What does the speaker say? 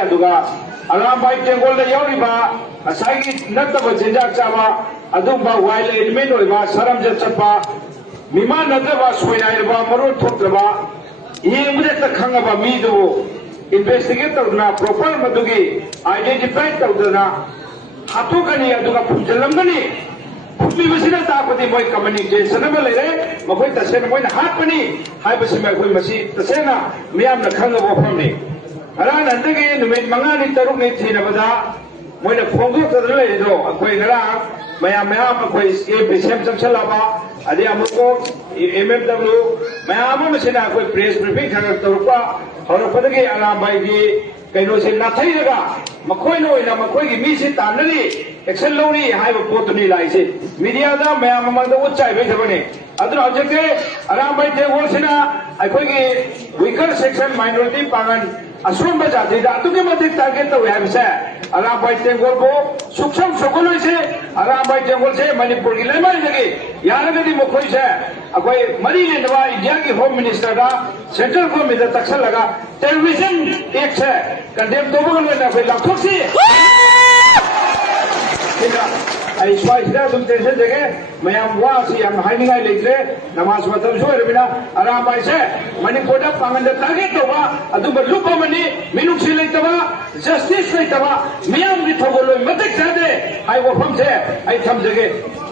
अदुगा अरामबाई टेंगोल यौरिबा असागी नत्तब चिंजाक चाबा अदुबा wild element होइबा सरमज चप्पा मिमा नत्तबा सोयनाइबा मरो थोत्रबा येंबुदे तखंगबा मीदो investigate तौदना proper मदुगी identify तौदना हाथोकनी अदुगा फुजलमगनी फुमीबसिना तापदि मोय कम्युनिकेशन अमा लेरे मखोय तसेना मोयना हातपनी हाइबसि मखोय मसि तसेना मियामना खंगबो फमनि अरान अंदगे नुमित मंगानी तरुकनि थिनबदा मोयना फोंदोक्तदना लेदो अखोय ngara मैम अखोय एपीसीएम चंगसलाबा अदे अमुको एमएफडब्ल्यू मैम मसिना अखोय प्रेस ब्रीफिंग खंग तरुपा हरपदगे अरामबाई की कहीं से नाथईगा मखोयनो ओइना मखोयगी मीसे ताननी एक्शन लौनी हाइब पोतनी लाइसे मीडियादा मैम ममंदा उच्चाइबे थबने अदुन हजके अरामबाई टेंगोलसिना अखोयगी वीकर सेक्शन माइनॉरिटी पागन असुंबा जातिदा अतुके मतिक टारगेट तवे हाइबसे अरामबाई टेंगोल को सुक्षम सुगलोइसे अरामबाई टेंगोल से मणिपुर की लेमाई लगे यारगदी मखोय से अखोय मरी लेनवा इंडिया की होम मिनिस्टर दा सेंट्रल गवर्नमेंट दा तक्सल लगा टेररिज्म एक्ट है कंडेम तो बगल में कोई लाखों से आई स्वाइसदा तुम टेंशन जगह मैं हम वासी हम हाइनिंगाई लेते नमाज मतलब जो है बिना अरामबाई से मणिपुर दा पांगन टारगेट तोबा अदुब लुप मनी मिनुक्सी लेतबा जस्टिस लेतबा मियाम नि थोगोलोय मतिक जादे हाई वफम से आई थम जगह